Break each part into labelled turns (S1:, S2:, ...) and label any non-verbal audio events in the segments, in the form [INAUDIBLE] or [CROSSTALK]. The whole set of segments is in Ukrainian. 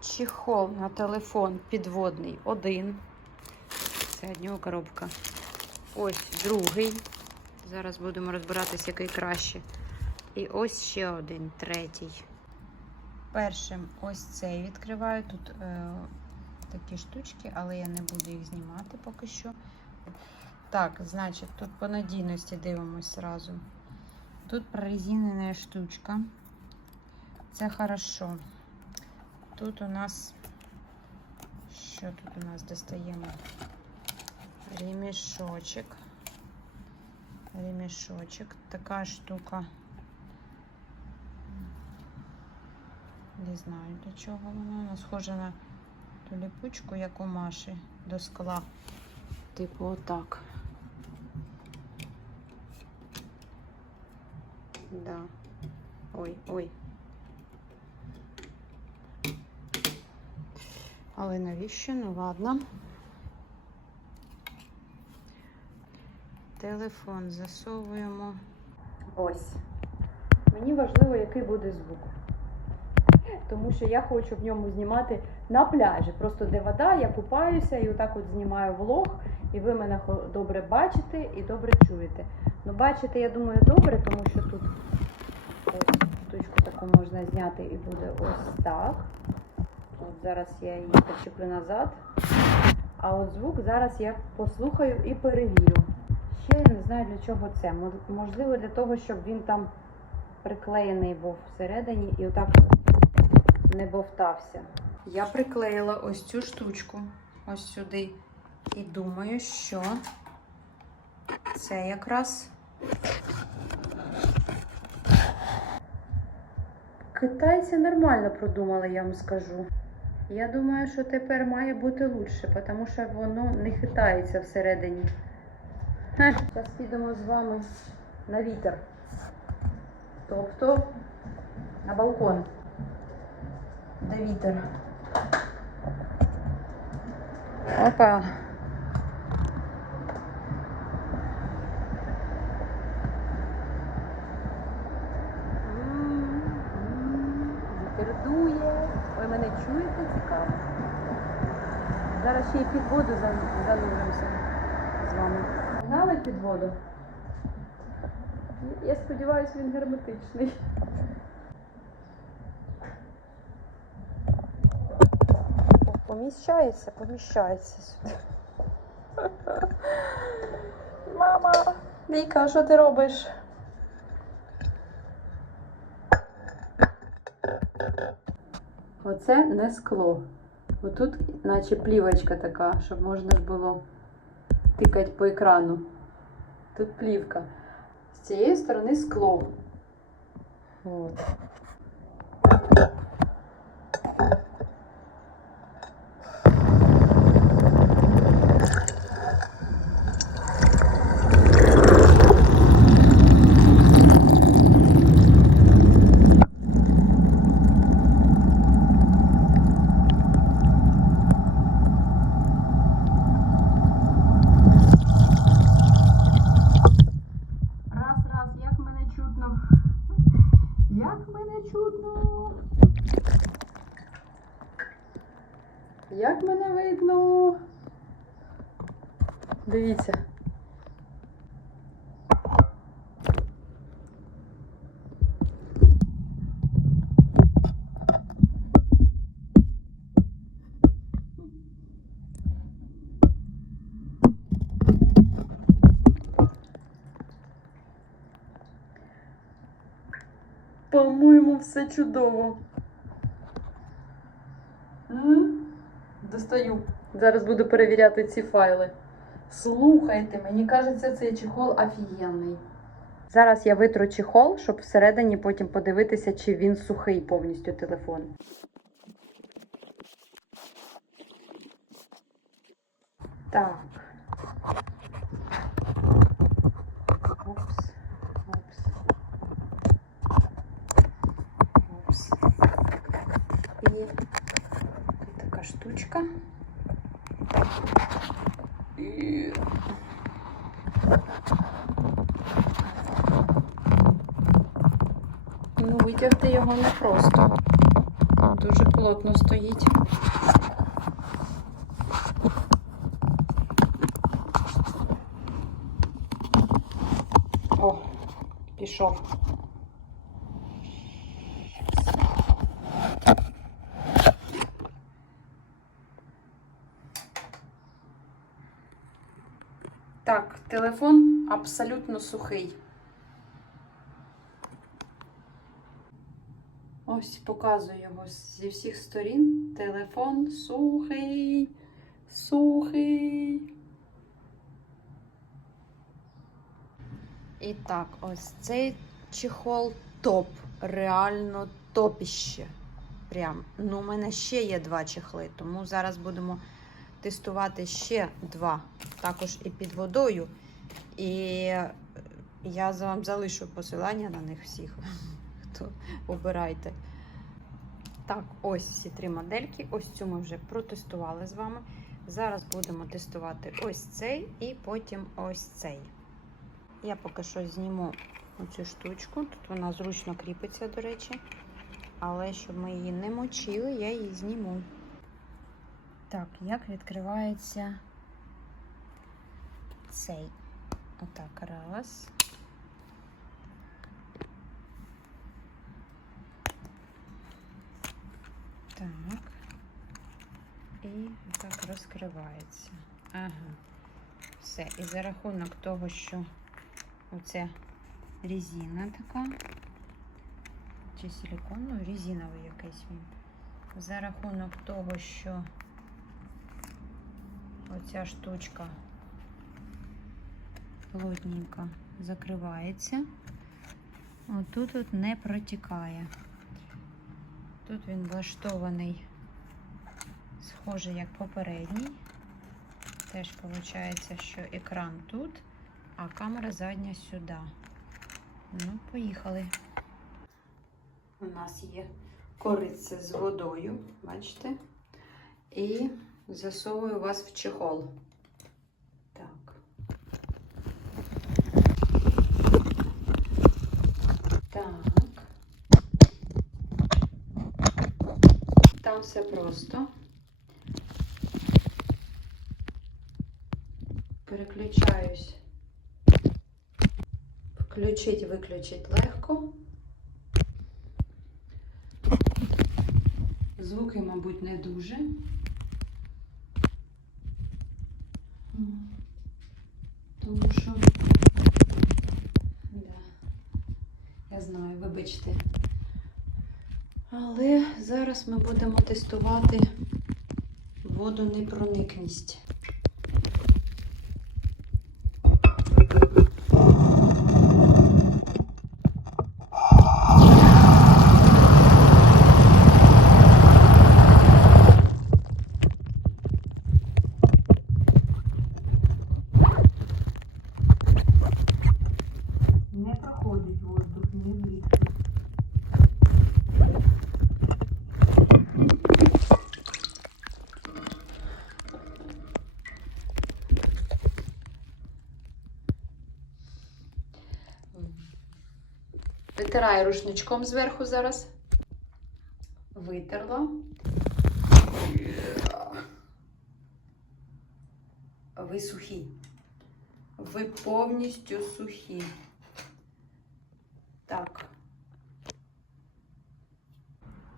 S1: чехол на телефон підводний один. Це від нього коробка. Ось другий. Зараз будемо розбиратися, який краще. І ось ще один, третій. Першим ось цей відкриваю. Тут е, такі штучки, але я не буду їх знімати поки що. Так, значить, тут по надійності дивимось зразу. Тут прорезинена штучка. Це хорошо. Тут у нас. Що тут у нас достаємо? Ремішочок. Ремішочок. Така штука. Не знаю для чого вона. Вона схожа на ту ліпучку, як у Маші до скла. Типу отак. Да. Ой, ой. Але навіщо? Ну ладно. Телефон засовуємо. Ось. Мені важливо, який буде звук. Тому що я хочу в ньому знімати на пляжі. Просто де вода, я купаюся і отак от знімаю влог, і ви мене добре бачите і добре чуєте. Ну, бачите, я думаю, добре, тому що тут ось штучку таку можна зняти і буде ось так. От зараз я її почеплю назад. А от звук зараз я послухаю і перевірю. Ще я не знаю для чого це. Можливо, для того, щоб він там приклеєний був всередині і отак не бовтався. Я приклеїла ось цю штучку ось сюди. І думаю, що це якраз Китайці нормально продумали, я вам скажу. Я думаю, що тепер має бути лучше, тому що воно не хитається всередині. Зараз підемо з вами на вітер. Тобто на балкон. Де вітер. Опа. М, м, Вітер дує. Ви мене чуєте цікаво? Зараз ще й під воду зан- зануримося з вами. Гнали під воду? Я сподіваюся, він герметичний. Поміщається, поміщається сюди. Мама, Віка, що ти робиш? Оце не скло. Отут, наче плівочка така, щоб можна ж було тикати по екрану. Тут плівка. З цієї сторони скло. От. Раз, раз, як мене чутно. Як мене чутно. Як мене видно? Дивіться. По-моєму, все чудово. Достаю. Зараз буду перевіряти ці файли. Слухайте, мені кажеться, цей чехол офігенний. Зараз я витру чехол, щоб всередині потім подивитися, чи він сухий повністю телефон. Так. Опс. Опс. Опс. І тут штучка. І... Ну, витягти його не просто. дуже плотно стоїть. О, пішов. Так, телефон абсолютно сухий. Ось показую його зі всіх сторін. Телефон сухий, сухий. І так, ось цей чехол топ. Реально топіще. Прям. Ну, у мене ще є два чехли, тому зараз будемо тестувати ще два. Також і під водою. І я вам залишу посилання на них всіх. [LAUGHS] Хто обирайте. Так, ось всі три модельки. Ось цю ми вже протестували з вами. Зараз будемо тестувати ось цей і потім ось цей. Я поки що зніму оцю штучку. Тут вона зручно кріпиться, до речі. Але щоб ми її не мочили, я її зніму. Так, як відкривається цей? Отак, раз. Так. І так розкривається. Ага. Все. І за рахунок того, що оце резина така, чи силикон, ну, резиновий якийсь він. За рахунок того, що оця штучка плотненько закривається, отут от не протікає. Тут він влаштований схоже, як попередній. Теж виходить, що екран тут, а камера задня сюди. Ну, поїхали. У нас є кориця з водою, бачите? І засовую вас в чехол. Так. Так. Там все просто. Переключаюсь. Включить, виключить легко. Звуки, мабуть, не дуже. Тому що. Да. Я знаю, вибачте. Але зараз ми будемо тестувати водонепроникність. Не проходить Витираю рушничком зверху зараз. Витерла. Ви сухі. Ви повністю сухі. Так.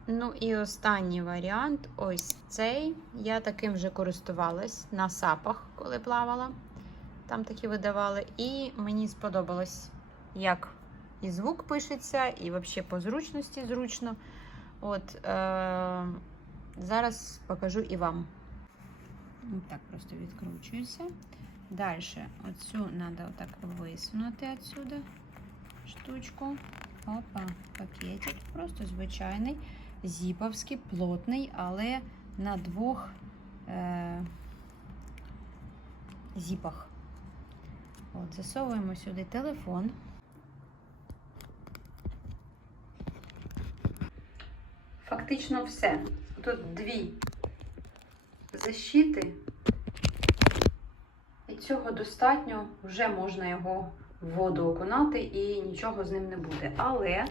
S1: Ну і останній варіант ось цей. Я таким вже користувалась на сапах, коли плавала. Там такі видавали. І мені сподобалось, як і звук пишеться, і взагалі по зручності зручно. От е- зараз покажу і вам. Ось так просто відкручується. Далі, оцю треба отак висунути отсюда штучку. Опа, пакетик. Просто звичайний, зіповський, плотний, але на двох е- зіпах. От, засовуємо сюди телефон. Фактично все. Тут дві защити. І цього достатньо, вже можна його в воду окунати і нічого з ним не буде. Але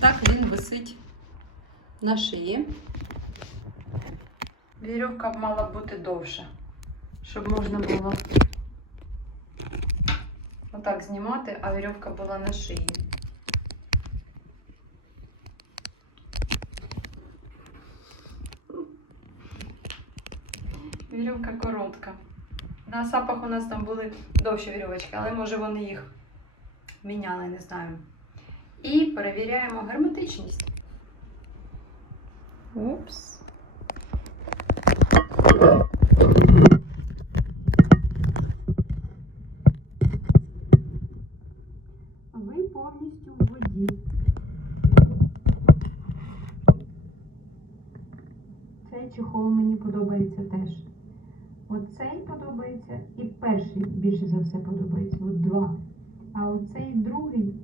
S1: так він висить на шиї. Вірьовка мала бути довша, щоб можна було отак знімати, а вірьовка була на шиї. Вірьовка коротка. На сапах у нас там були довші вірьовочки, але може вони їх міняли, не знаю. І перевіряємо герметичність. Упс. Ви повністю в воді. Цей чехол мені подобається теж. Оцей подобається і перший більше за все подобається. От два. А оцей другий,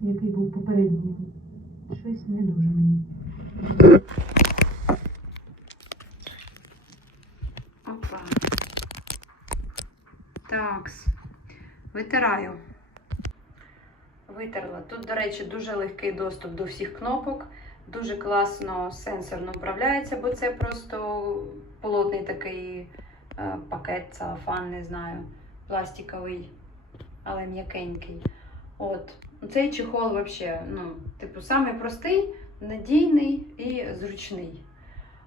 S1: який був попередній, щось не дуже мені. Опа. Такс. Витираю. Витерла. Тут, до речі, дуже легкий доступ до всіх кнопок. Дуже класно сенсорно управляється, бо це просто полотний такий е, пакет, целофан, не знаю, пластиковий, але м'якенький. От. Цей чехол взагалі, ну, типу, самий простий, надійний і зручний.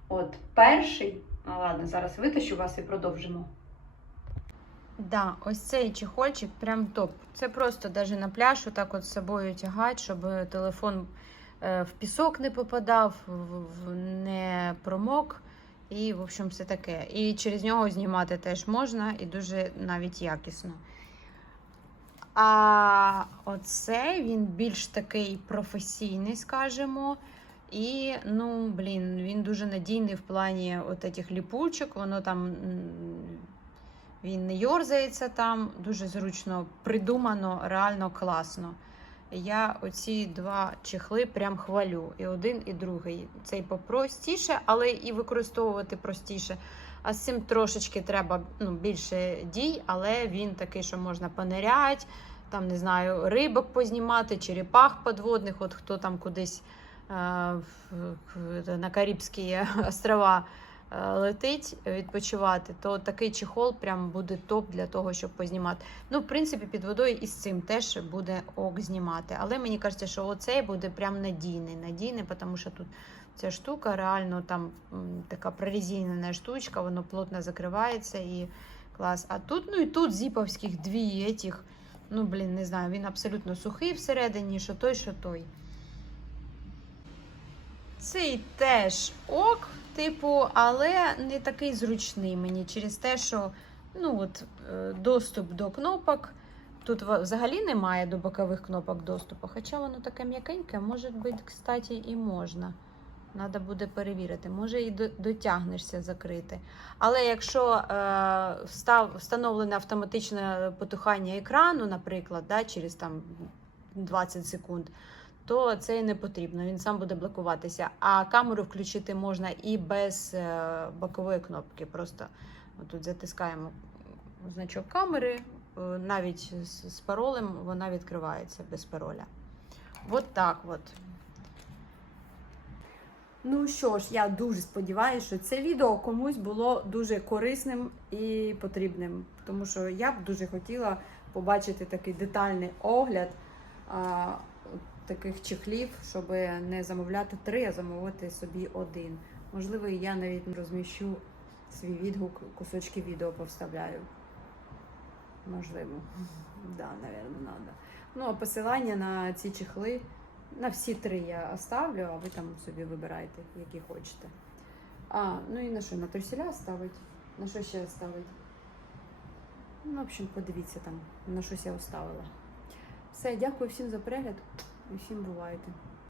S1: От, перший, ну ладно, зараз витащу вас і продовжимо. Да, ось цей чехольчик прям топ. Це просто навіть на пляж так от з собою тягати, щоб телефон е, в пісок не попадав, не промок. І, в общем, все таке. І через нього знімати теж можна і дуже навіть якісно. А оцей він більш такий професійний, скажімо. І, ну, блін, він дуже надійний в плані от этих ліпучок. Воно там він не йорзається там, дуже зручно придумано, реально класно. Я оці два чехли прям хвалю. І один, і другий. Цей попростіше, але і використовувати простіше. А з цим трошечки треба ну, більше дій, але він такий, що можна пониряти, там, не знаю, рибок познімати, черепах подводних, от хто там кудись е, на Карибські [LAUGHS] острова е, летить відпочивати, то такий чехол прям буде топ для того, щоб познімати. Ну, в принципі, під водою і з цим теж буде ок знімати. Але мені кажеться, що оцей буде прям надійний. Надійний, тому що тут ця штука реально там така прорезинена штучка, воно плотно закривається і клас. А тут, ну і тут зіповських дві етіх, ну, блін, не знаю, він абсолютно сухий всередині, що той, що той. Цей теж ок, типу, але не такий зручний мені через те, що ну, от, е, доступ до кнопок. Тут взагалі немає до бокових кнопок доступу, хоча воно таке м'якеньке, може бути, кстати, і можна. Треба буде перевірити. Може, і дотягнешся закрити. Але якщо е, встав, встановлене автоматичне потухання екрану, наприклад, да, через там 20 секунд, то це і не потрібно, він сам буде блокуватися. А камеру включити можна і без е, бокової кнопки. Просто тут затискаємо значок камери, е, навіть з, паролем вона відкривається без пароля. От так от. Ну що ж, я дуже сподіваюся, що це відео комусь було дуже корисним і потрібним, тому що я б дуже хотіла побачити такий детальний огляд а, таких чехлів, щоб не замовляти три, а замовити собі один. Можливо, я навіть розміщу свій відгук, кусочки відео повставляю. Можливо. [LAUGHS] Да, наверное, надо. Ну, а посилання на ці чехли на всі три я оставлю, а ви там собі вибираєте, які хочете. А, ну і на що? На труселя ставить? На що ще ставить? Ну, в общем, подивіться там, на щось я оставила. Все, дякую всім за перегляд і всім бувайте.